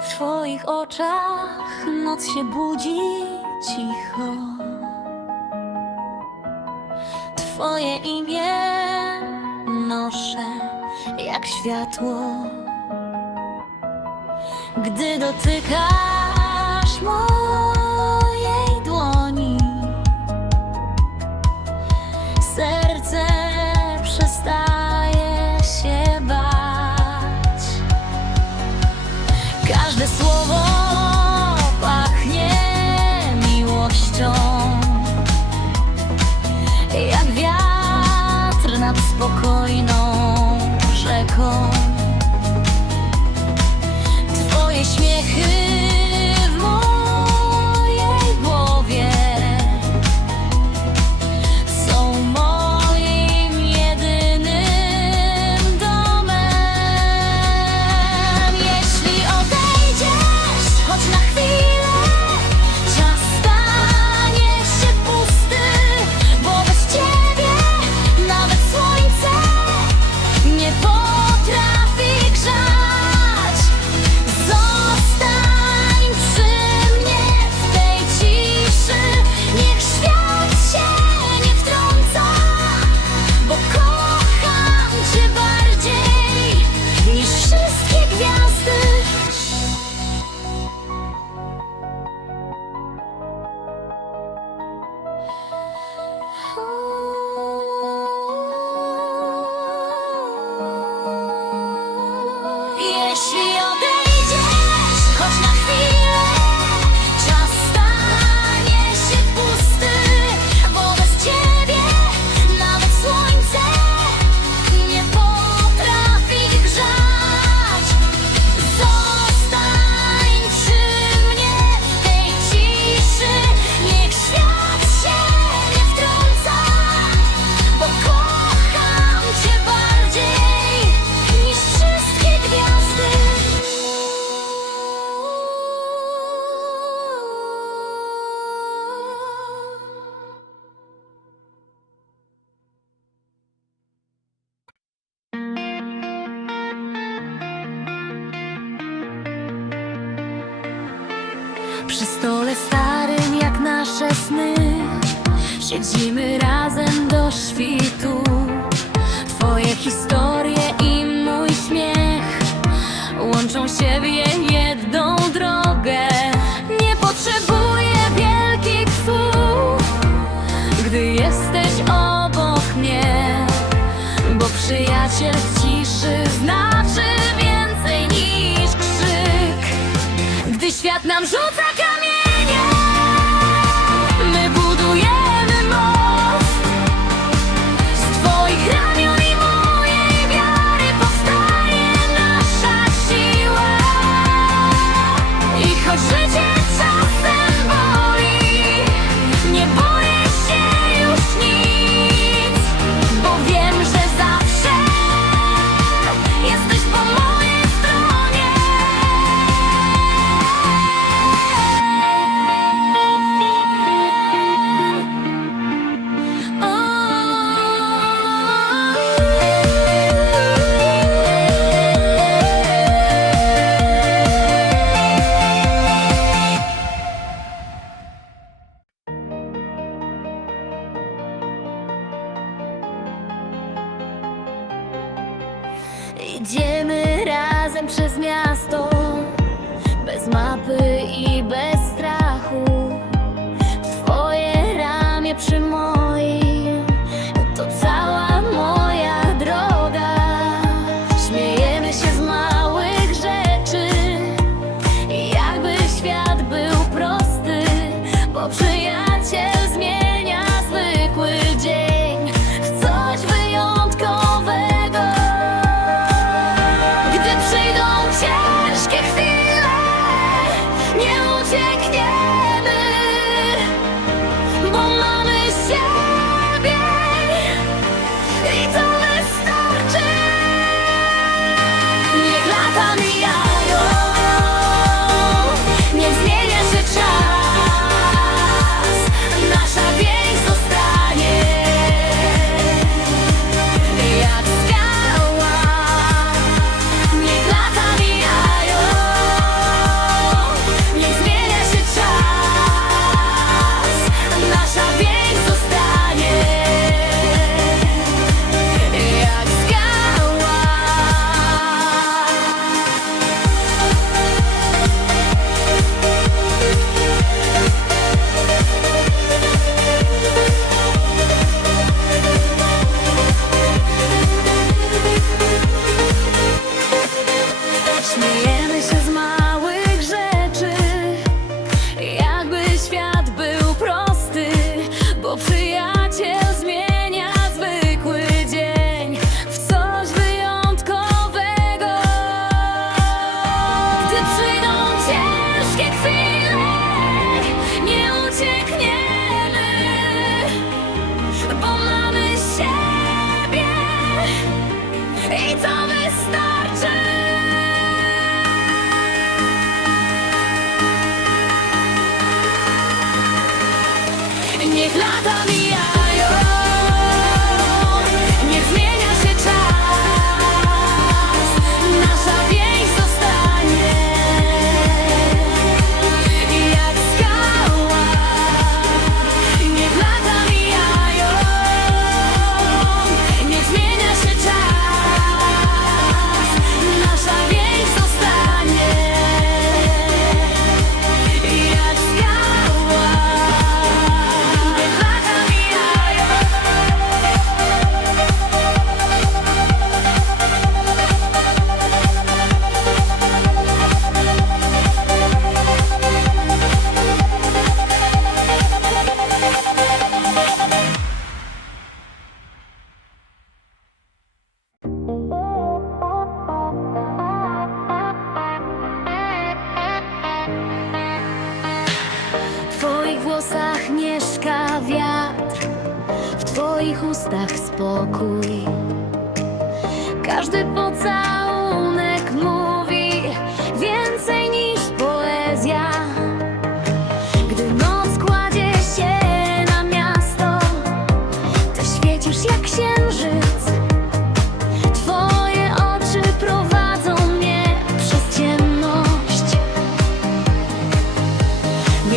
W twoich oczach noc się budzi cicho. Twoje imię noszę jak światło. Gdy dotykasz moje Przy stole starym jak nasze sny. Siedzimy razem do świtu. Twoje historie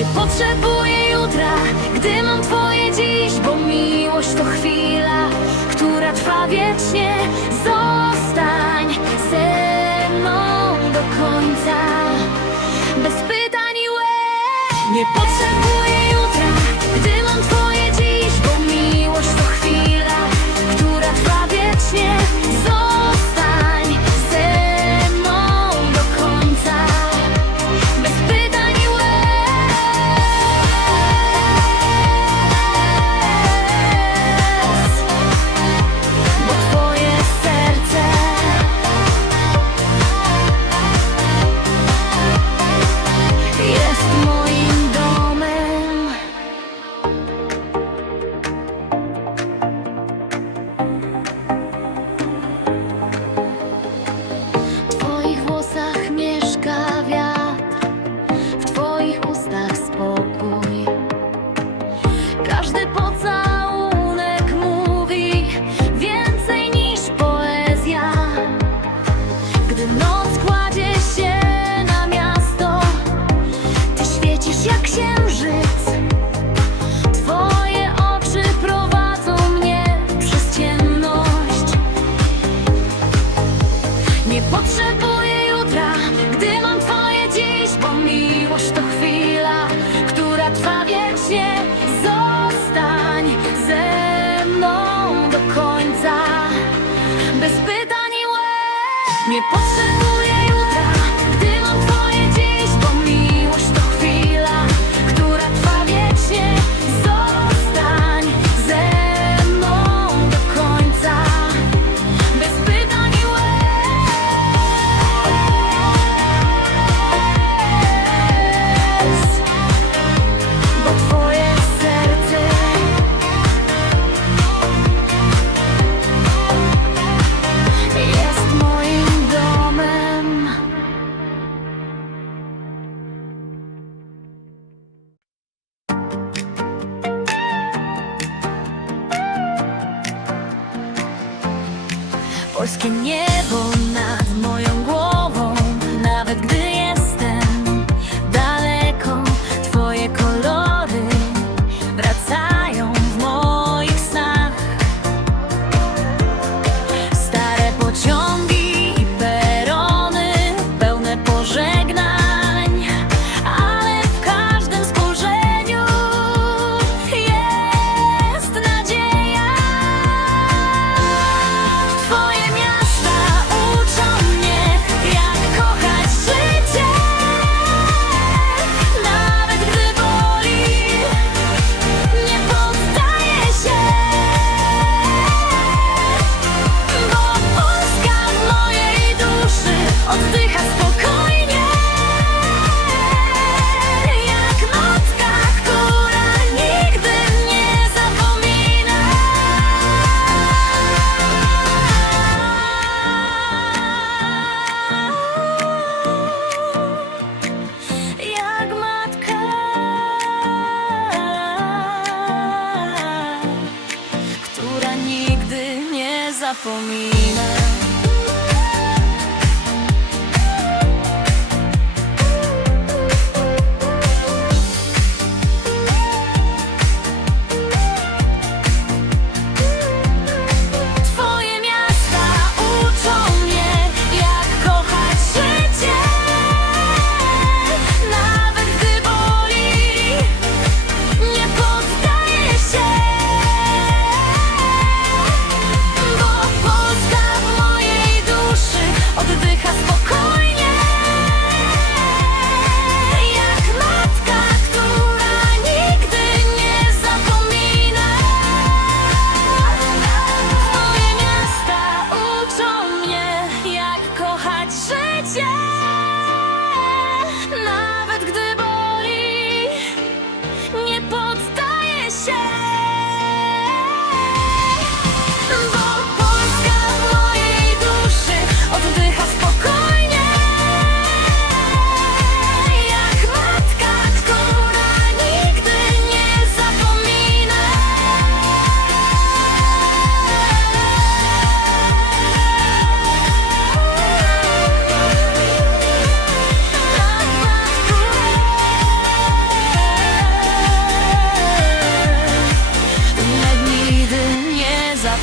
Gdy potrzebuję jutra, gdy mam Twoje dziś Bo miłość to chwila, która trwa wiecznie. Zostań ze mną do końca. Bez pytań i łez. Nie potrzebuję jutra, gdy mam Twoje Lots of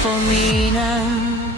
for me now.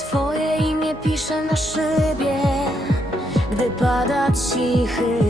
Twoje imię piszę na szybie, gdy pada cichy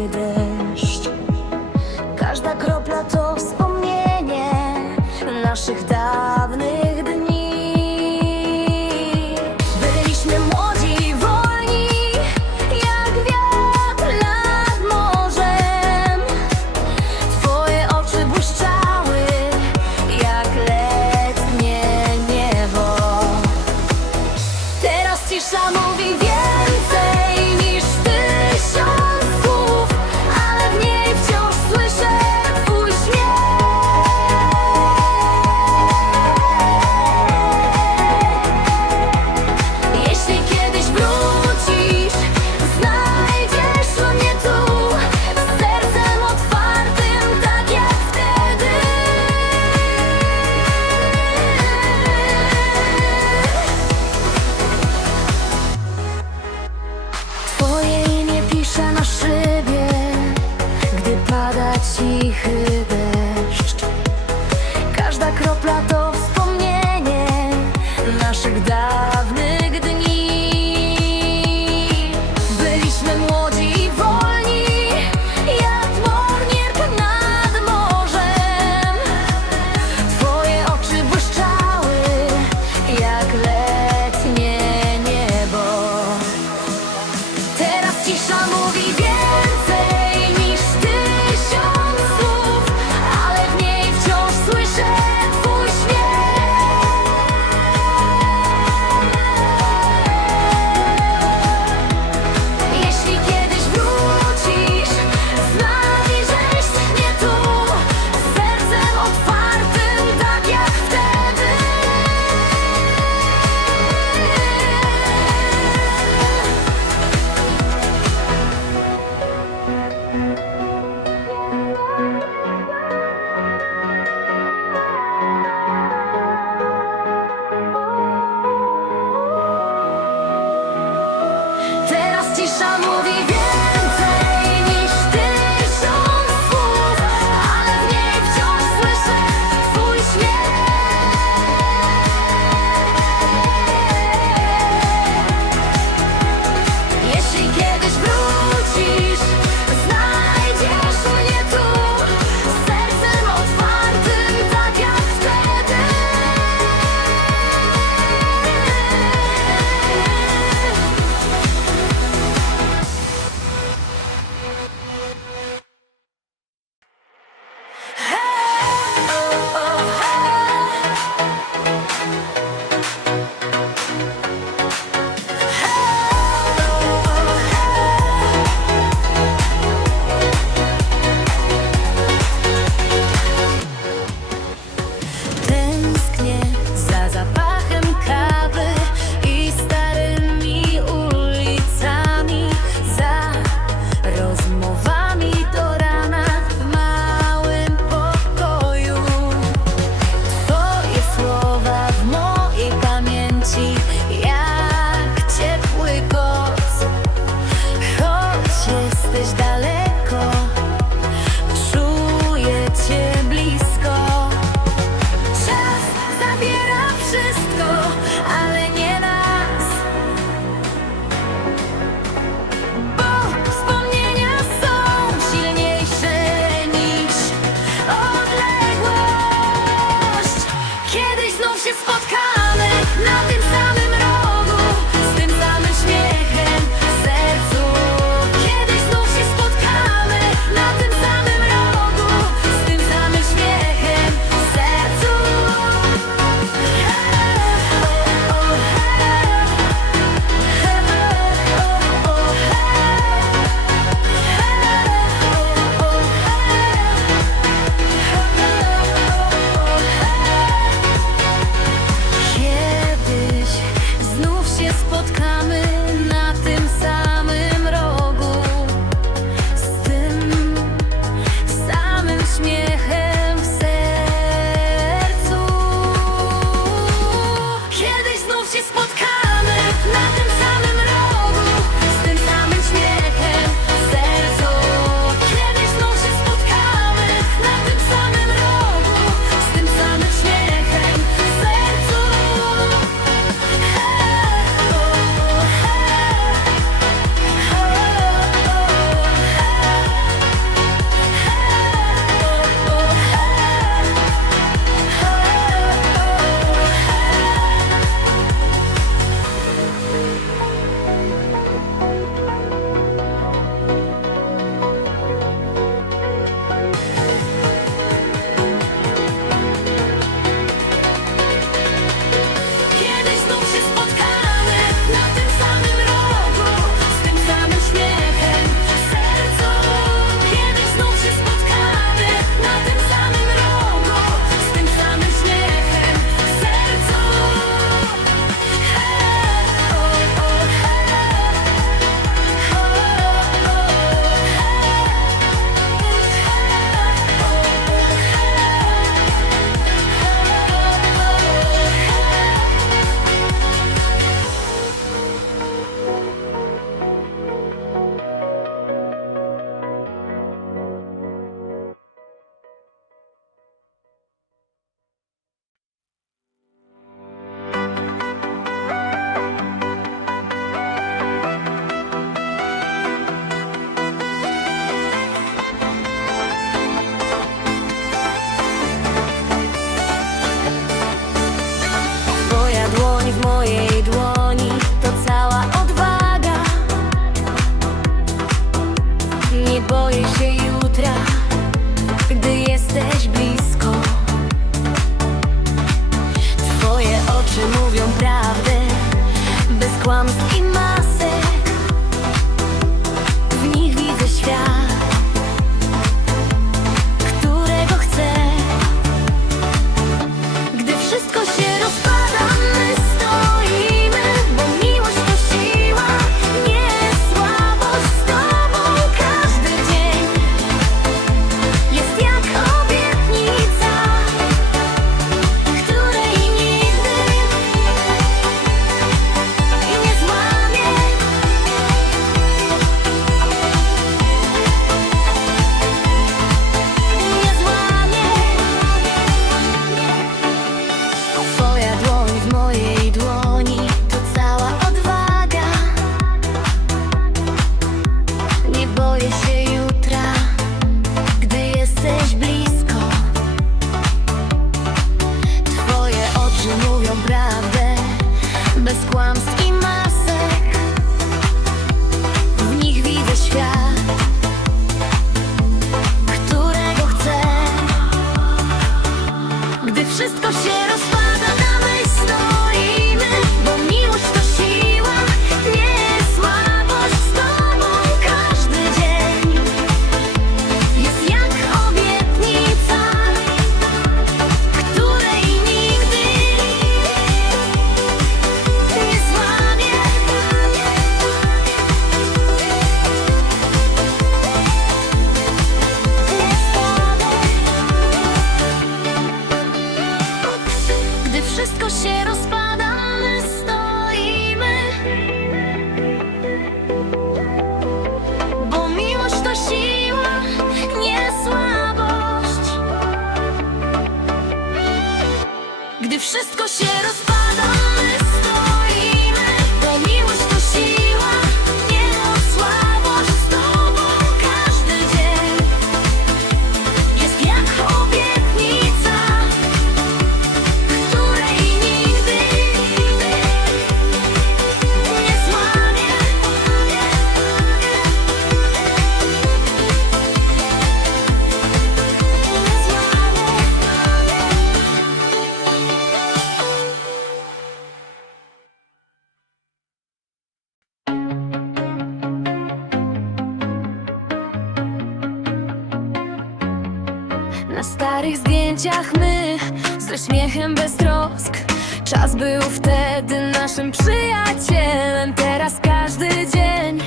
Na starych zdjęciach my Z uśmiechem bez trosk. Czas był wtedy naszym przyjacielem Teraz każdy dzień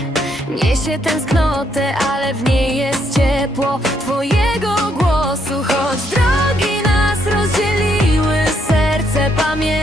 Niesie tęsknotę, ale w niej jest ciepło Twojego głosu. Choć drogi nas rozdzieliły Serce pamięta